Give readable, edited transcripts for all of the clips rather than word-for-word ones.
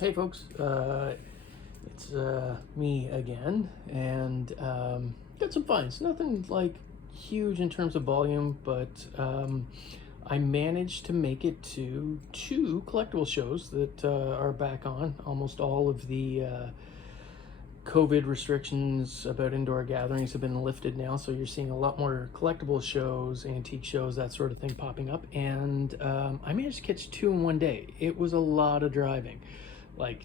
Hey folks, it's me again, and got some finds. Nothing like huge in terms of volume, but I managed to make it to two collectible shows that are back on. Almost all of the COVID restrictions about indoor gatherings have been lifted now, so you're seeing a lot more collectible shows, antique shows, that sort of thing popping up. And I managed to catch two in one day. It was a lot of driving, like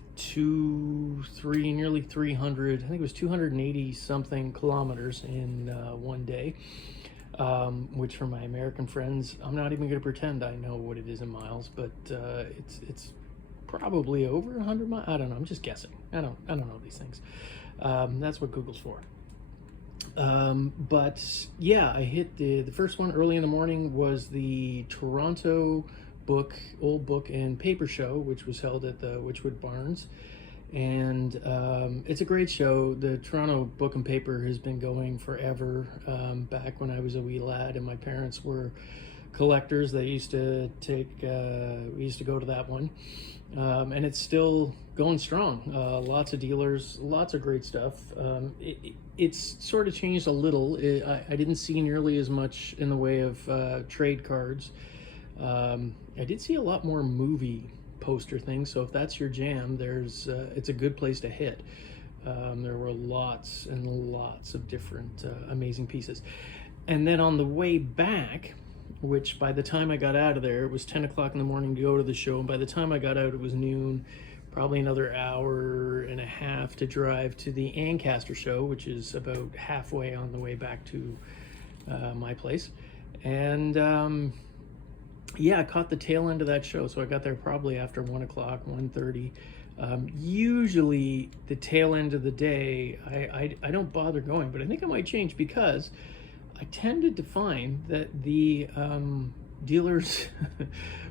nearly 300, I think it was 280 something kilometers in one day, which for my American friends, I'm not even going to pretend I know what it is in miles, but it's probably over 100 miles. I don't know. I'm just guessing. I don't know these things. That's what Google's for. But yeah, I hit the first one early in the morning. Was the Toronto old book and paper show, which was held at the Witchwood Barns, and it's a great show. The Toronto Book and Paper has been going forever. Back when I was a wee lad and my parents were collectors, they used to we used to go to that one. And it's still going strong. Lots of dealers, lots of great stuff. It's sort of changed a little. I didn't see nearly as much in the way of trade cards. I did see a lot more movie poster things, so if that's your jam, it's a good place to hit. There were lots and lots of different amazing pieces. And then on the way back, which by the time I got out of there, it was 10 o'clock in the morning to go to the show, and by the time I got out, it was noon. Probably another hour and a half to drive to the Ancaster show, which is about halfway on the way back to my place. And yeah, I caught the tail end of that show, so I got there probably after 1 o'clock, 1:30. Usually the tail end of the day, I don't bother going, but I think I might change, because I tended to find that the dealers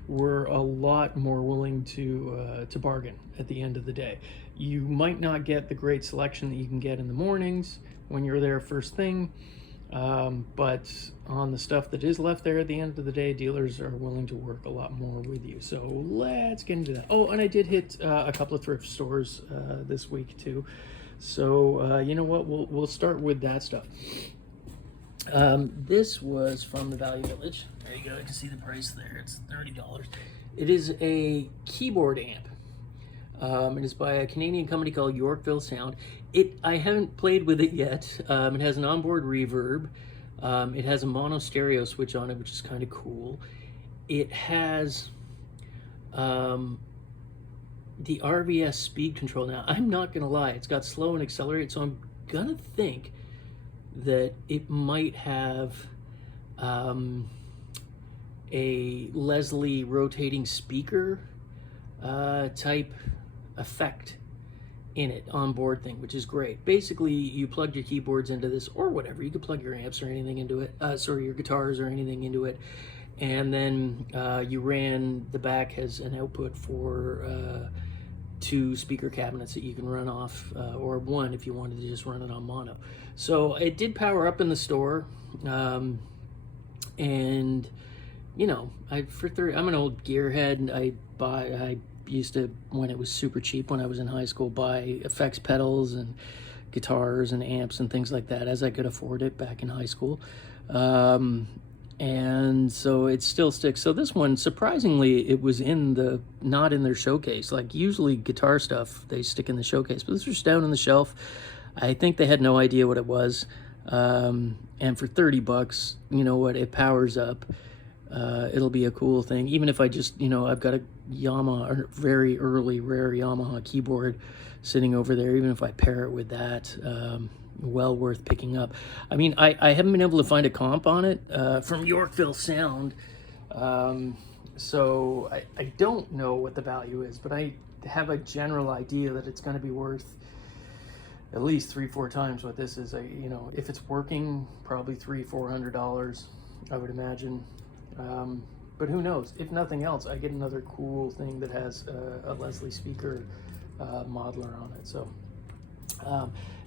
were a lot more willing to bargain at the end of the day. You might not get the great selection that you can get in the mornings when you're there first thing, but on the stuff that is left there at the end of the day, dealers are willing to work a lot more with you. So let's get into that. Oh, and I did hit a couple of thrift stores this week too. So you know what? We'll start with that stuff. This was from the Value Village. There you go. You can see the price there. It's $30. It is a keyboard amp. It is by a Canadian company called Yorkville Sound. I haven't played with it yet. It has an onboard reverb. It has a mono stereo switch on it, which is kind of cool. It has the RVS speed control. Now, I'm not gonna lie, it's got slow and accelerate, so I'm gonna think that it might have a Leslie rotating speaker type effect in it, onboard thing, which is great. Basically, you plug your keyboards into this, or whatever. You could plug your amps or anything into it, your guitars or anything into it, and then the back has an output for two speaker cabinets that you can run off, or one if you wanted to just run it on mono. So it did power up in the store, and you know, I'm an old gearhead. I used to, when it was super cheap when I was in high school, buy effects pedals and guitars and amps and things like that as I could afford it back in high school. And so it still sticks. So this one, surprisingly, it was not in their showcase. Like usually guitar stuff, they stick in the showcase, but this was down on the shelf. I think they had no idea what it was. And for $30, you know what, it powers up. It'll be a cool thing. Even if I just, I've got a Yamaha, very early, rare Yamaha keyboard sitting over there. Even if I pair it with that, well worth picking up. I mean, I haven't been able to find a comp on it from Yorkville Sound, so I don't know what the value is, but I have a general idea that it's going to be worth at least 3-4 times what this is. If it's working, probably $300-400, I would imagine. But who knows? If nothing else, I get another cool thing that has a Leslie speaker modeler on it. So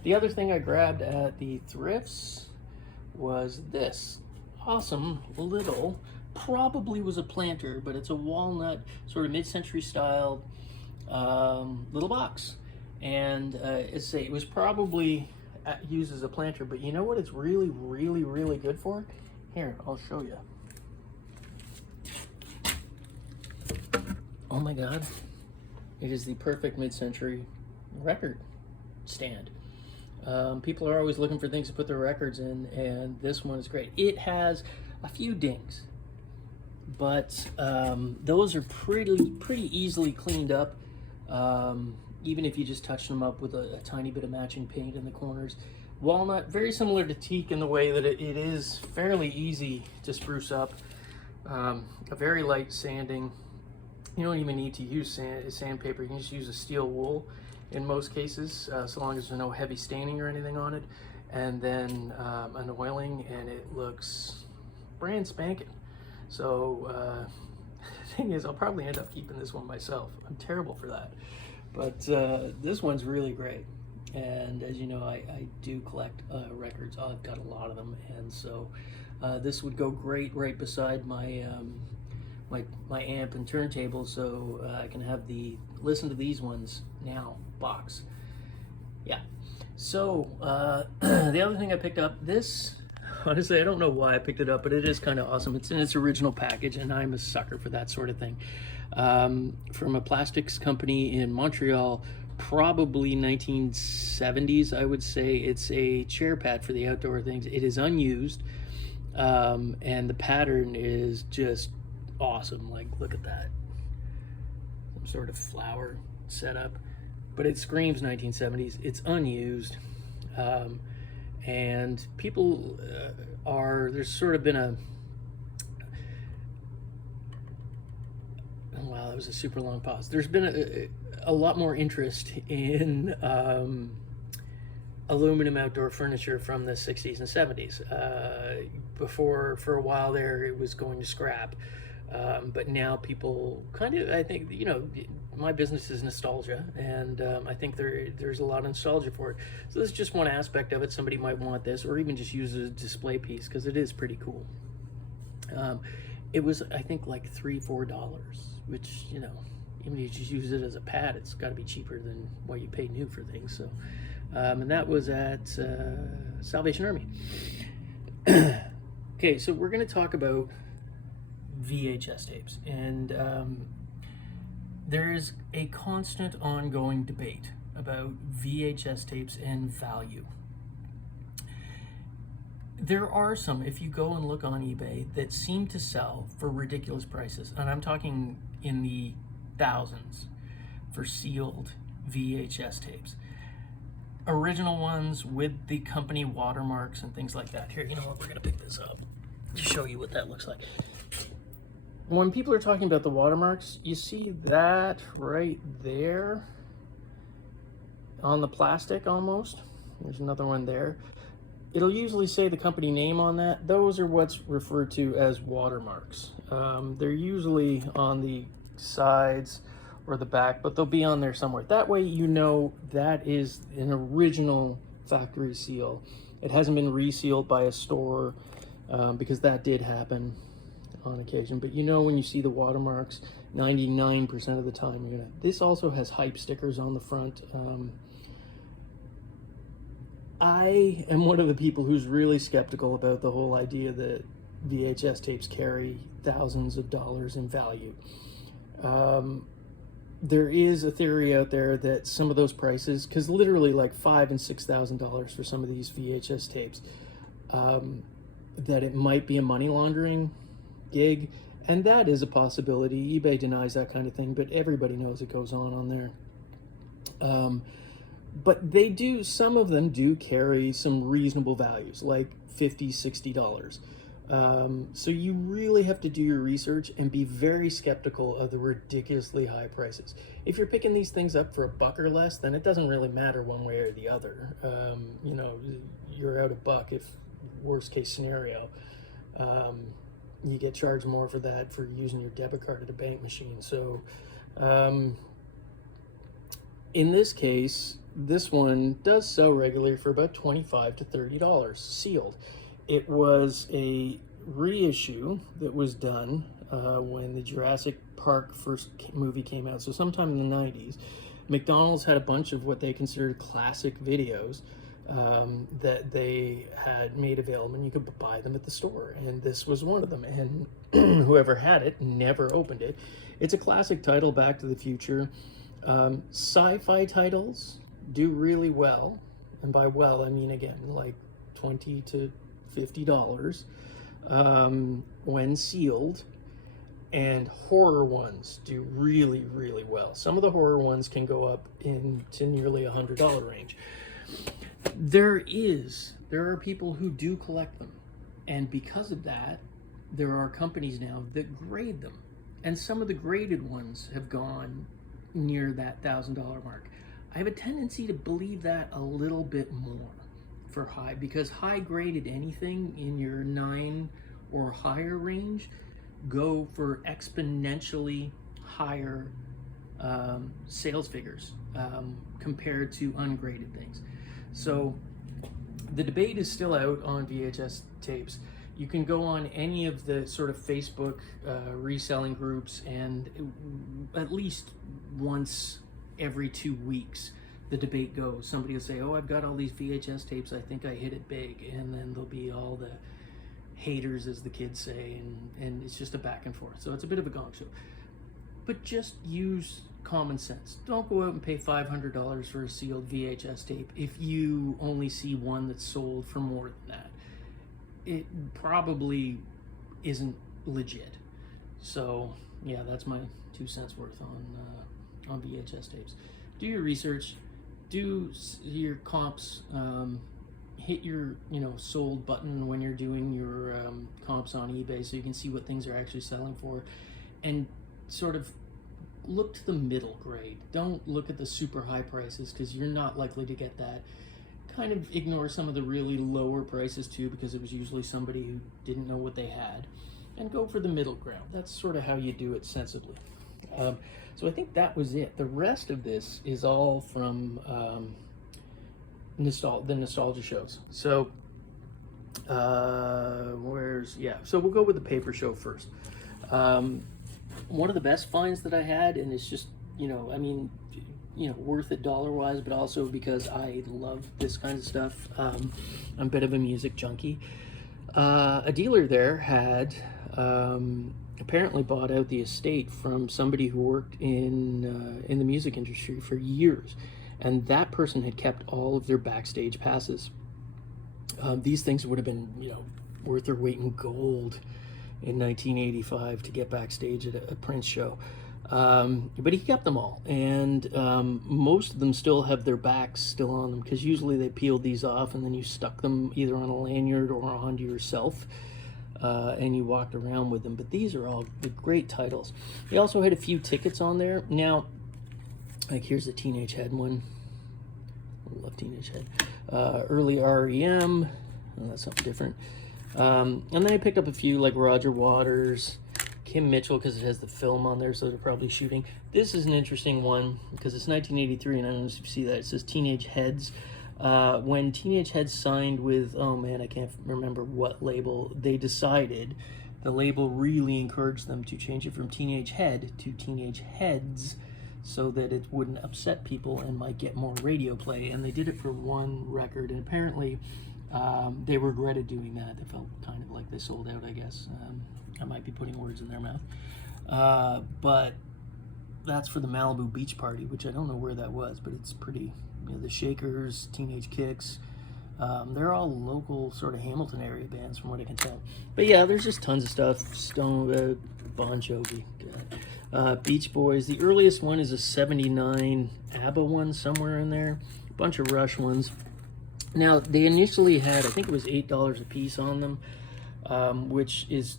the other thing I grabbed at the thrifts was this awesome little, probably was a planter, but it's a walnut, sort of mid-century style little box. And it was probably used as a planter, but you know what it's really, really, really good for? Here, I'll show you. Oh my God. It is the perfect mid-century record stand. People are always looking for things to put their records in, and this one is great. It has a few dings, but those are pretty easily cleaned up. Even if you just touch them up with a tiny bit of matching paint in the corners. Walnut, very similar to teak in the way that it is fairly easy to spruce up. A very light sanding. You don't even need to use sandpaper. You can just use a steel wool in most cases, so long as there's no heavy staining or anything on it. And then an oiling, and it looks brand spanking. So the thing is, I'll probably end up keeping this one myself. I'm terrible for that. But this one's really great. And as you know, I do collect records. I've got a lot of them. And so this would go great right beside my my amp and turntable, so I can have the listen to these ones now box. Yeah. So the other thing I picked up, this, honestly, I don't know why I picked it up, but it is kind of awesome. It's in its original package, and I'm a sucker for that sort of thing. From a plastics company in Montreal, probably 1970s, I would say. It's a chair pad for the outdoor things. It is unused, and the pattern is just awesome. Like, look at that. Some sort of flower setup, but it screams 1970s. It's unused, and people there's sort of been wow, that was a super long pause. There's been a lot more interest in aluminum outdoor furniture from the 60s and 70s. Before, for a while there, it was going to scrap. But now people kind of, I think, you know, my business is nostalgia, and I think there's a lot of nostalgia for it. So this is just one aspect of it. Somebody might want this, or even just use it as a display piece, because it is pretty cool. It was, I think, like $3-4, which, you know, even if you just use it as a pad, it's got to be cheaper than what you pay new for things. So, and that was at Salvation Army. Okay, so we're going to talk about VHS tapes, and there is a constant ongoing debate about VHS tapes and value. There are some, if you go and look on eBay, that seem to sell for ridiculous prices, and I'm talking in the thousands for sealed VHS tapes. Original ones with the company watermarks and things like that. Here, you know what, we're gonna pick this up to show you what that looks like. When people are talking about the watermarks, you see that right there on the plastic almost. There's another one there. It'll usually say the company name on that. Those are what's referred to as watermarks. They're usually on the sides or the back, but they'll be on there somewhere. That way you know that is an original factory seal. It hasn't been resealed by a store, because that did happen on occasion. But you know, when you see the watermarks, 99% of the time you're gonna. This also has hype stickers on the front. I am one of the people who's really skeptical about the whole idea that VHS tapes carry thousands of dollars in value. There is a theory out there that some of those prices, because literally like $5,000 and $6,000 for some of these VHS tapes, that it might be a money laundering gig, and that is a possibility. eBay denies that kind of thing, but everybody knows it goes on there. But they do, some of them do carry some reasonable values, like $50, $60. So you really have to do your research and be very skeptical of the ridiculously high prices. If you're picking these things up for $1 or less, then it doesn't really matter one way or the other. You know, you're out $1 if worst case scenario. You get charged more for that for using your debit card at a bank machine. So in this case, this one does sell regularly for about $25 to $30 sealed. It was a reissue that was done when the Jurassic Park first movie came out, so sometime in the 90s. McDonald's had a bunch of what they considered classic videos that they had made available, and you could buy them at the store, and this was one of them. And whoever had it never opened it. It's a classic title, Back to the Future. Sci-fi titles do really well, and by well I mean, again, like $20 to $50 when sealed. And horror ones do really, really well. Some of the horror ones can go up into nearly $100 range. There are people who do collect them, and because of that, there are companies now that grade them, and some of the graded ones have gone near that $1,000 mark. I have a tendency to believe that a little bit more for high, because high graded anything in your 9 or higher range go for exponentially higher sales figures compared to ungraded things. So the debate is still out on VHS tapes. You can go on any of the sort of Facebook reselling groups, and at least once every 2 weeks the debate goes. Somebody will say, oh, I've got all these VHS tapes, I think I hit it big, and then there'll be all the haters, as the kids say, and it's just a back and forth. So it's a bit of a gong show. But just use common sense. Don't go out and pay $500 for a sealed VHS tape if you only see one that's sold for more than that. It probably isn't legit. So yeah, that's my 2 cents worth on VHS tapes. Do your research, do your comps, hit your sold button when you're doing your comps on eBay, so you can see what things are actually selling for, and sort of look to the middle grade. Don't look at the super high prices, because you're not likely to get that. Kind of ignore some of the really lower prices too, because it was usually somebody who didn't know what they had, and go for the middle ground. That's sort of how you do it sensibly. So I think that was it. The rest of this is all from the nostalgia shows. So so we'll go with the paper show first. One of the best finds that I had, and it's just worth it dollar wise, but also because I love this kind of stuff. I'm a bit of a music junkie. A dealer there had apparently bought out the estate from somebody who worked in the music industry for years. And that person had kept all of their Backstage passes. These things would have been, worth their weight in gold in 1985 to get Backstage at a Prince show. But he kept them all, and most of them still have their backs still on them, because usually they peeled these off and then you stuck them either on a lanyard or onto yourself, and you walked around with them. But these are all the great titles. They also had a few tickets on there. Now, like, here's a Teenage Head one. I love Teenage Head. Early REM. Oh, that's something different. And then I picked up a few like Roger Waters, Kim Mitchell, because it has the film on there, so they're probably shooting. This is an interesting one because it's 1983, and I don't know if you see that. It says Teenage Heads. When Teenage Heads signed with, oh man, I can't remember what label, they decided the label really encouraged them to change it from Teenage Head to Teenage Heads, so that it wouldn't upset people and might get more radio play. And they did it for one record, and apparently they regretted doing that. They felt kind of like they sold out, I guess. I might be putting words in their mouth. But that's for the Malibu Beach Party, which I don't know where that was, but it's pretty, the Shakers, Teenage Kicks, they're all local sort of Hamilton area bands from what I can tell. But yeah, there's just tons of stuff. Stone, Bon Jovi, Beach Boys. The earliest one is a 79 ABBA one somewhere in there. A bunch of Rush ones. Now, they initially had, I think it was $8 a piece on them, which is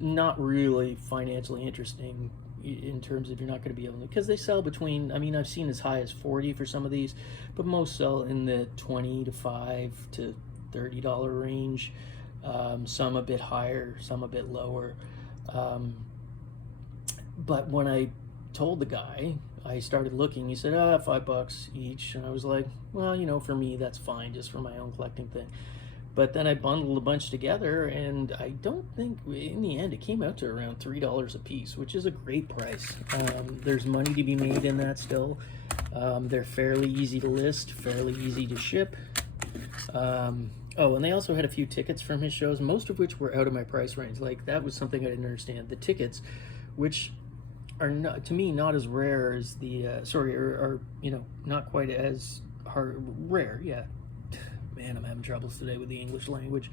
not really financially interesting in terms of you're not going to be able to, because they sell between, I've seen as high as 40 for some of these, but most sell in the 20 to 5 to $30 range. Some a bit higher, some a bit lower. But when I told the guy, I started looking, he said, $5 each. And I was like, well, for me, that's fine, just for my own collecting thing. But then I bundled a bunch together, and I don't think in the end it came out to around $3 a piece, which is a great price. There's money to be made in that still. They're fairly easy to list, fairly easy to ship. Oh, and they also had a few tickets from his shows, most of which were out of my price range. Like, that was something I didn't understand. The tickets, which are not, to me, not as rare as the are you know, not quite as rare. Yeah, man, I'm having troubles today with the English language.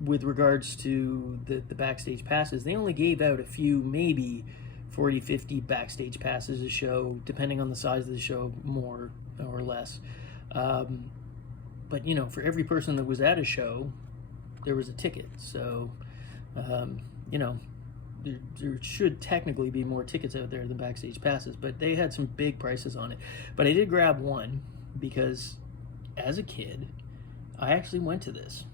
With regards to the backstage passes, they only gave out a few, maybe 40, 50 backstage passes a show, depending on the size of the show, more or less. But you know, for every person that was at a show, there was a ticket. So you know, there should technically be more tickets out there than backstage passes, but they had some big prices on it. But I did grab one because as a kid, I actually went to this.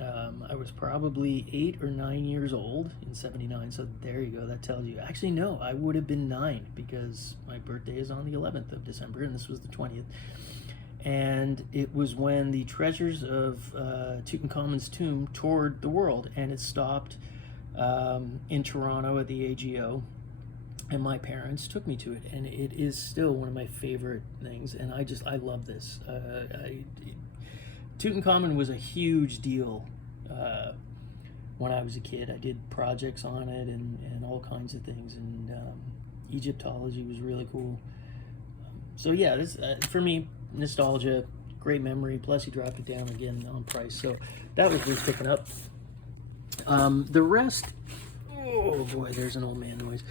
I was probably 8 or 9 years old in '79, so there you go, that tells you. Actually, no, I would have been 9 because my birthday is on the 11th of December, and this was the 20th. And it was when the treasures of Tutankhamun's tomb toured the world, and it stopped in Toronto at the AGO, and my parents took me to it, and it is still one of my favorite things, and I love this. Tutankhamun was a huge deal when I was a kid. I did projects on it and all kinds of things, and Egyptology was really cool. So yeah, this for me, nostalgia, great memory, plus he dropped it down again on price, so that was worth picking up. The rest, oh boy, there's an old man noise,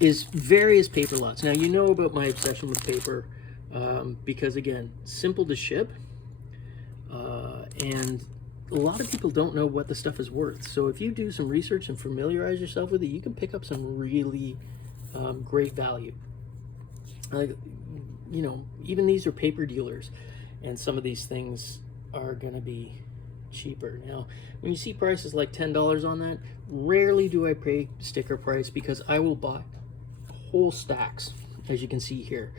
is various paper lots. Now, you know about my obsession with paper, because again, simple to ship, and a lot of people don't know what the stuff is worth. So if you do some research and familiarize yourself with it, you can pick up some really great value. Like, you know, even these are paper dealers, and some of these things are going to be cheaper. Now, when you see prices like $10 on that, rarely do I pay sticker price, because I will buy whole stacks, as you can see here,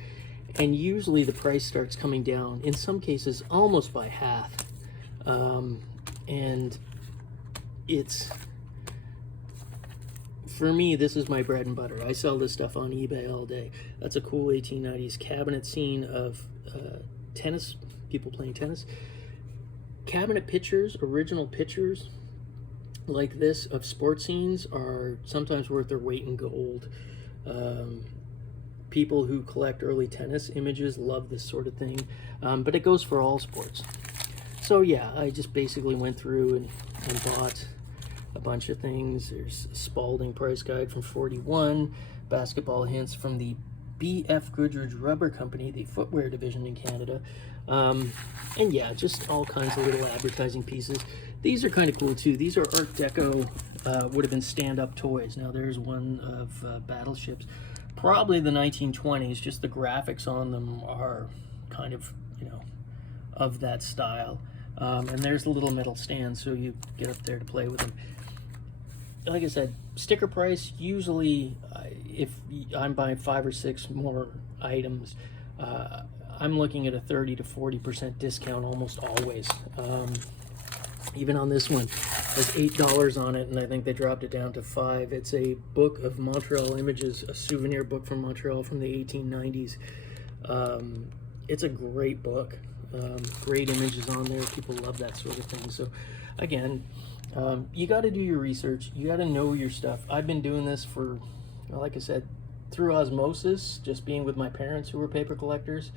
and usually the price starts coming down, in some cases almost by half. And it's, for me, this is my bread and butter. I sell this stuff on eBay all day. That's a cool 1890s cabinet scene of tennis, people playing tennis. Cabinet pictures, original pictures like this of sports scenes are sometimes worth their weight in gold. People who collect early tennis images love this sort of thing, but it goes for all sports. So yeah, I just basically went through and bought a bunch of things. There's a Spalding price guide from '41, basketball hints from the B.F. Goodrich Rubber Company, the footwear division in Canada, and yeah, just all kinds of little advertising pieces. These are kind of cool too. These are Art Deco, would have been stand-up toys. Now there's one of battleships, probably the 1920s, just the graphics on them are kind of, you know, of that style. And there's the little metal stand, so you get up there to play with them. Like I said, sticker price, usually if I'm buying 5 or 6 more items, I'm looking at a 30 to 40% discount almost always. Even on this one, there's $8 on it, and I think they dropped it down to $5. It's a book of Montreal images, a souvenir book from Montreal from the 1890s. It's a great book. Great images on there. People love that sort of thing. So again, you got to do your research. You got to know your stuff. I've been doing this for, like I said, through osmosis, just being with my parents who were paper collectors,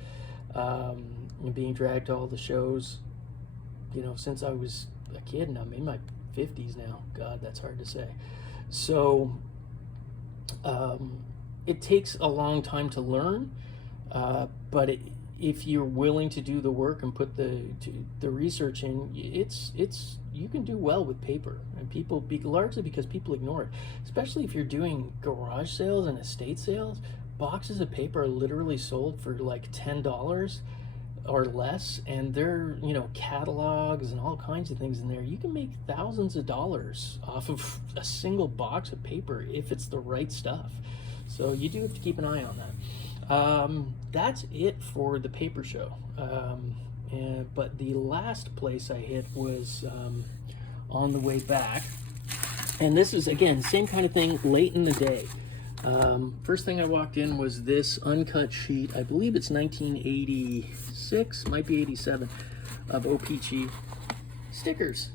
and being dragged to all the shows, you know, since I was a kid, and I'm in my 50s now. God, that's hard to say. So it takes a long time to learn, but if you're willing to do the work and put the research in, you can do well with paper. And people, largely because people ignore it, especially if you're doing garage sales and estate sales. Boxes of paper are literally sold for like $10 or less, and they're, you know, catalogs and all kinds of things in there. You can make thousands of dollars off of a single box of paper if it's the right stuff. So you do have to keep an eye on that. That's it for the paper show. but the last place I hit was on the way back. And this is, again, same kind of thing, late in the day. First thing I walked in was this uncut sheet. I believe it's 1986, might be 87, of O-Pee-Chee stickers,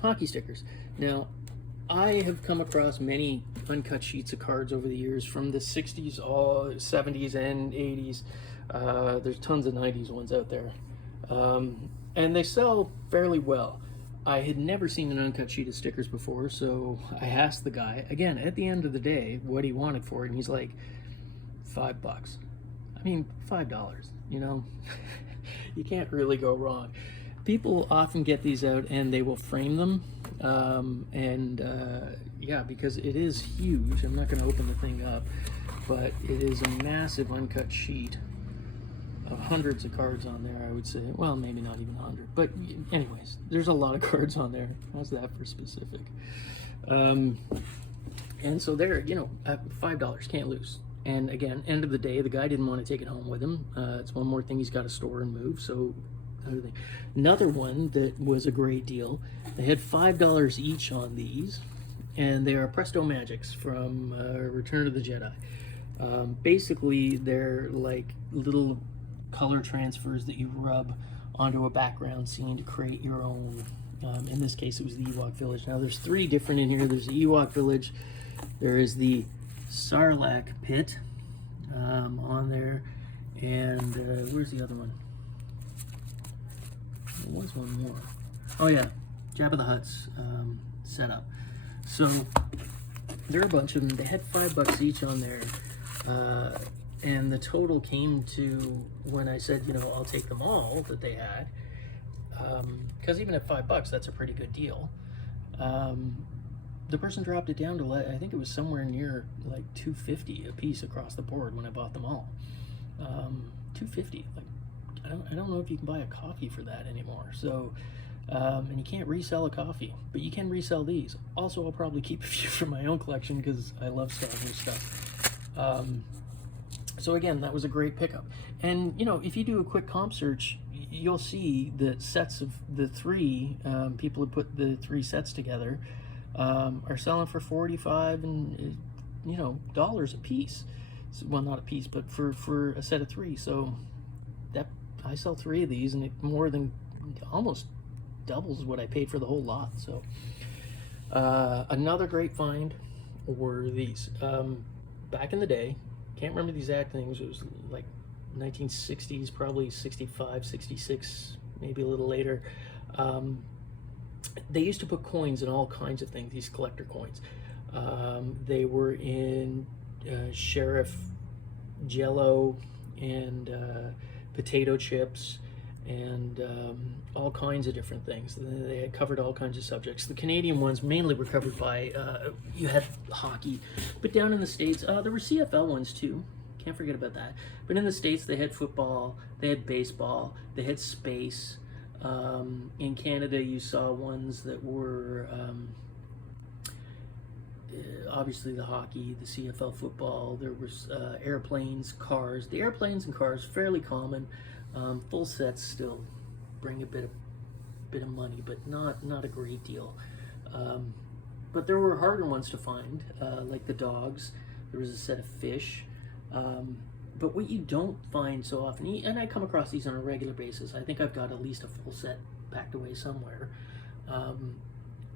hockey stickers. Now, I have come across many uncut sheets of cards over the years from the 60s, 70s, and 80s. There's tons of 90s ones out there. And they sell fairly well. I had never seen an uncut sheet of stickers before, so I asked the guy, again, at the end of the day, what he wanted for it, and he's like, $5. I mean, $5, you know? You can't really go wrong. People often get these out and they will frame them, yeah, because it is huge. I'm not going to open the thing up, but it is a massive uncut sheet. Hundreds of cards on there, I would say. Well, maybe not even 100, but anyways, there's a lot of cards on there. How's that for specific? And so there, you know, $5, can't lose. And again, end of the day, the guy didn't want to take it home with him. It's one more thing he's got to store and move. So another one that was a great deal, they had $5 each on these, and they are Presto Magics from Return of the Jedi. Basically, they're like little color transfers that you rub onto a background scene to create your own. In this case, it was the Ewok Village. Now, there's 3 different in here. There's the Ewok Village, there is the Sarlacc Pit on there, and where's the other one? There was one more. Oh yeah, Jabba the Hutt's setup. So there are a bunch of them. They had $5 each on there. And the total came to, when I said, you know, I'll take them all that they had, because even at $5, that's a pretty good deal. The person dropped it down to, I think it was somewhere near like $2.50 a piece across the board when I bought them all. $2.50, like, I don't know if you can buy a coffee for that anymore. So, and you can't resell a coffee, but you can resell these. Also, I'll probably keep a few for my own collection because I love stocking stuff. So again, that was a great pickup. And you know, if you do a quick comp search, you'll see that sets of the 3 people who put the 3 sets together are selling for $45 and you know, dollars a piece. So, well, not a piece, but for a set of 3. So that I sell 3 of these, and it more than almost doubles what I paid for the whole lot. So another great find were these. Back in the day, can't remember the exact things, it was like 1960s, probably 65, 66, maybe a little later. They used to put coins in all kinds of things, these collector coins. They were in Sheriff Jello and potato chips and all kinds of different things. They had covered all kinds of subjects. The Canadian ones mainly were covered by, you had hockey, but down in the States, there were CFL ones too. Can't forget about that. But in the States, they had football, they had baseball, they had space. In Canada, you saw ones that were obviously the hockey, the CFL football. There was airplanes, cars. The airplanes and cars, fairly common. Full sets still bring a bit of money, but not a great deal. But there were harder ones to find, like the dogs. There was a set of fish. But what you don't find so often, and I come across these on a regular basis, I think I've got at least a full set packed away somewhere,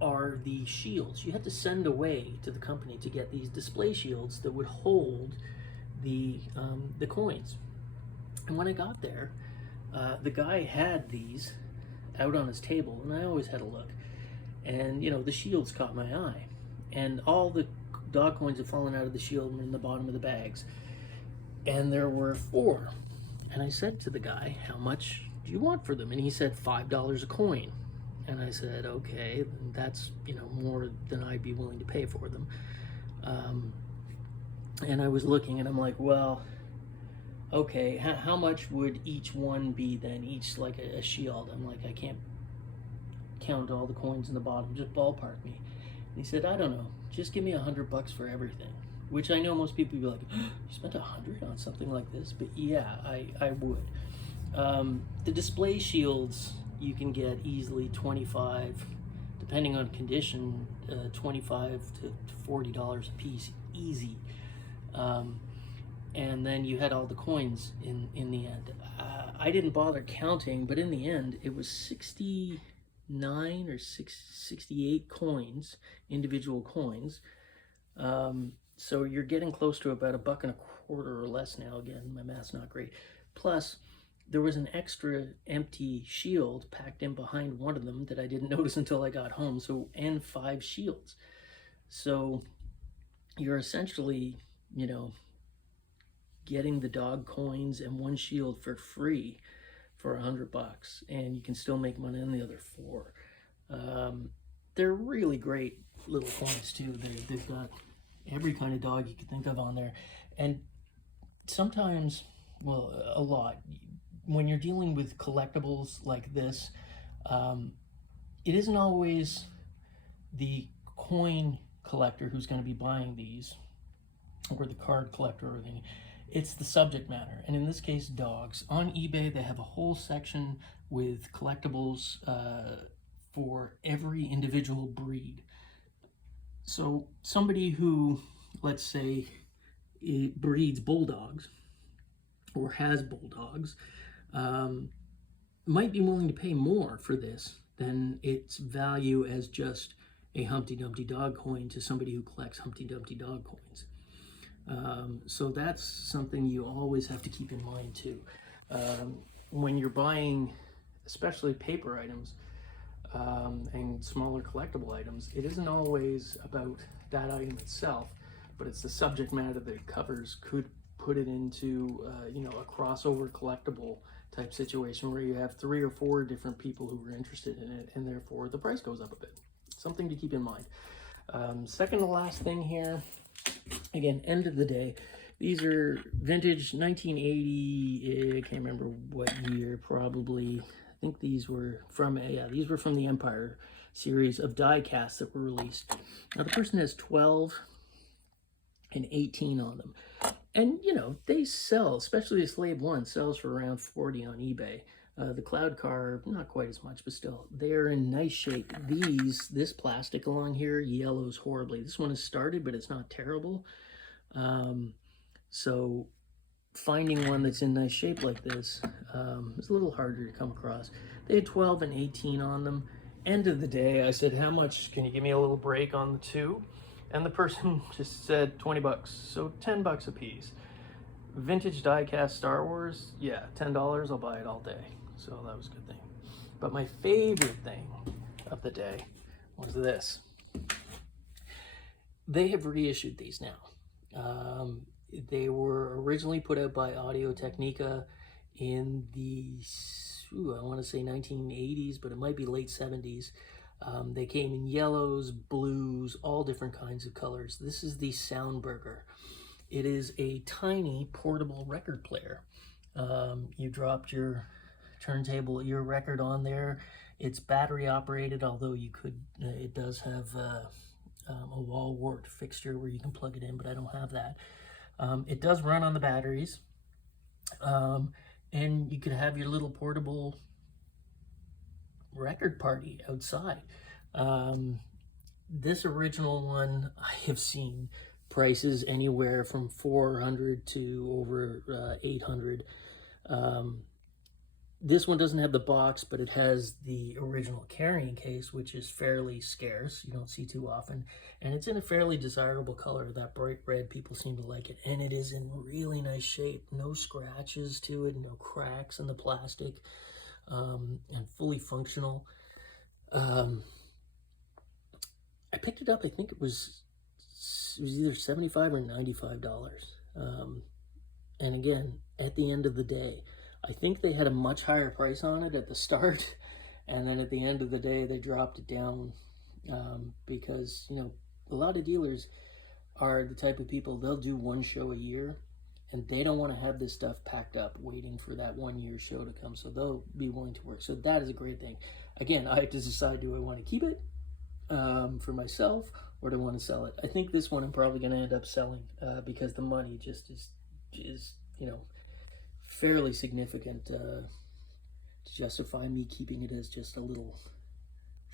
are the shields. You had to send away to the company to get these display shields that would hold the coins. And when I got there, the guy had these out on his table, and I always had a look. And, you know, the shields caught my eye. And all the dog coins had fallen out of the shield and were in the bottom of the bags. And there were 4. And I said to the guy, how much do you want for them? And he said $5 a coin. And I said, okay, that's, you know, more than I'd be willing to pay for them. And I was looking, and I'm like, well, okay, how much would each one be then? Each like a shield. I'm like, I can't count all the coins in the bottom, just ballpark me. And he said, I don't know, just give me $100 for everything. Which I know most people would be like, oh, you spent $100 on something like this? But yeah, I would. The display shields you can get easily 25, depending on condition, 25 to $40 a piece, easy. And then you had all the coins in the end. I didn't bother counting, but in the end, it was 69 or 68 coins, individual coins. So you're getting close to about $1.25 or less now. Again, my math's not great. Plus, there was an extra empty shield packed in behind one of them that I didn't notice until I got home. So, and 5 shields. So you're essentially, you know, getting the dog coins and 1 shield for free for $100, and you can still make money on the other 4. They're really great little coins too. They've got every kind of dog you could think of on there, and sometimes, well, a lot, when you're dealing with collectibles like this, it isn't always the coin collector who's going to be buying these, or the card collector or anything. It's the subject matter, and in this case, dogs. On eBay, they have a whole section with collectibles for every individual breed. So somebody who, let's say, breeds bulldogs or has bulldogs might be willing to pay more for this than its value as just a Humpty Dumpty Dog coin to somebody who collects Humpty Dumpty Dog coins. So that's something you always have to keep in mind too. When you're buying, especially paper items and smaller collectible items, it isn't always about that item itself, but it's the subject matter that it covers could put it into you know, a crossover collectible type situation where you have 3 or 4 different people who are interested in it, and therefore the price goes up a bit. Something to keep in mind. Second to last thing here, again, end of the day, these are vintage 1980, I can't remember what year, probably, I think these were from, yeah, these were from the Empire series of die casts that were released. Now the person has 12 and 18 on them. And, you know, they sell, especially the Slave 1 sells for around 40 on eBay. The Cloud Car, not quite as much, but still, they're in nice shape. This plastic along here yellows horribly. This one is started, but it's not terrible. So finding one that's in nice shape like this is a little harder to come across. They had 12 and 18 on them. End of the day, I said, how much, can you give me a little break on the 2? And the person just said 20 bucks, so 10 bucks a piece. Vintage diecast Star Wars, yeah, $10, I'll buy it all day. So that was a good thing. But my favorite thing of the day was this. They have reissued these now. They were originally put out by Audio Technica in the, I want to say 1980s, but it might be late 70s. They came in yellows, blues, all different kinds of colors. This is the Sound Burger. It is a tiny portable record player. You dropped your turntable, your record on there. It's battery operated, although you could, it does have a wall wart fixture where you can plug it in, but I don't have that. It does run on the batteries, and you could have your little portable record party outside. This original one, I have seen prices anywhere from $400 to over $800. This one doesn't have the box, but it has the original carrying case, which is fairly scarce. You don't see too often. And it's in a fairly desirable color, that bright red. People seem to like it. And it is in really nice shape. No scratches to it, no cracks in the plastic, and fully functional. I picked it up, I think it was either $75 or $95. And again, at the end of the day, I think they had a much higher price on it at the start, and then at the end of the day they dropped it down, because, you know, a lot of dealers are the type of people, they'll do one show a year and they don't want to have this stuff packed up waiting for that 1 year show to come, so they'll be willing to work. So that is a great thing. Again, I have to decide, do I want to keep it for myself, or do I want to sell it? I think this one I'm probably going to end up selling, because the money just is, you know, fairly significant justify me keeping it as just a little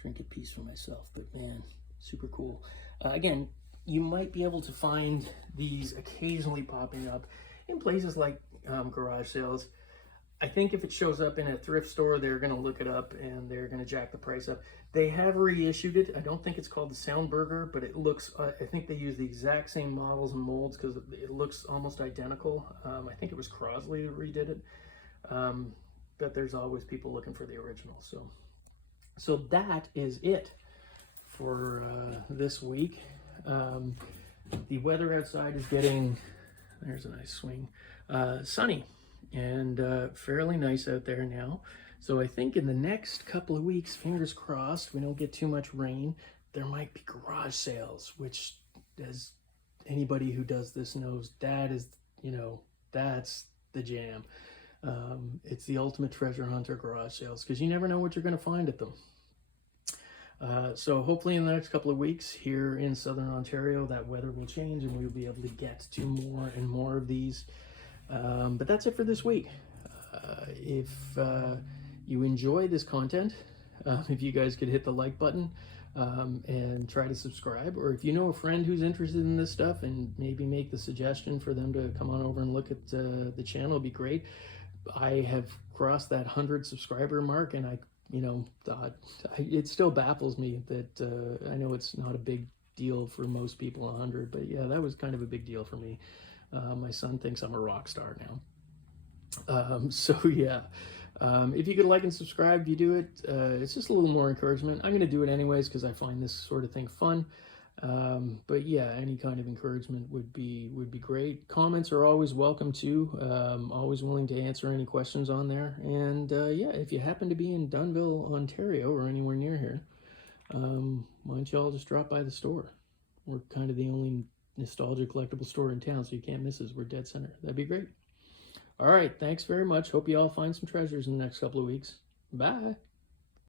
trinket piece for myself. But man, super cool. Again, you might be able to find these occasionally popping up in places like garage sales. I think if it shows up in a thrift store, they're going to look it up and they're going to jack the price up. They have reissued it. I don't think it's called the Sound Burger, but it looks, I think they use the exact same models and molds because it looks almost identical. I think it was Crosley that redid it. But there's always people looking for the original. So that is it for this week. The weather outside is getting, there's a nice swing, sunny and fairly nice out there now. So I think in the next couple of weeks, fingers crossed, we don't get too much rain, there might be garage sales, which, as anybody who does this knows, that is, that's the jam. It's the ultimate treasure hunter, garage sales, because you never know what you're going to find at them. So hopefully in the next couple of weeks here in Southern Ontario, that weather will change and we'll be able to get to more and more of these. But that's it for this week. If you enjoy this content, if you guys could hit the like button and try to subscribe, or if you know a friend who's interested in this stuff and maybe make the suggestion for them to come on over and look at the channel, it'd be great. I have crossed that 100 subscriber mark, and it still baffles me that I know it's not a big deal for most people, 100, but yeah, that was kind of a big deal for me. My son thinks I'm a rock star now. So yeah, if you could like and subscribe, if you do it, it's just a little more encouragement. I'm going to do it anyways because I find this sort of thing fun. But yeah, any kind of encouragement would be great. Comments are always welcome too. Always willing to answer any questions on there. And yeah, if you happen to be in Dunnville, Ontario, or anywhere near here, why don't you all just drop by the store? We're kind of the only nostalgia collectible store in town, so you can't miss us. We're dead center. That'd be great. All right, thanks very much. Hope you all find some treasures in the next couple of weeks. Bye.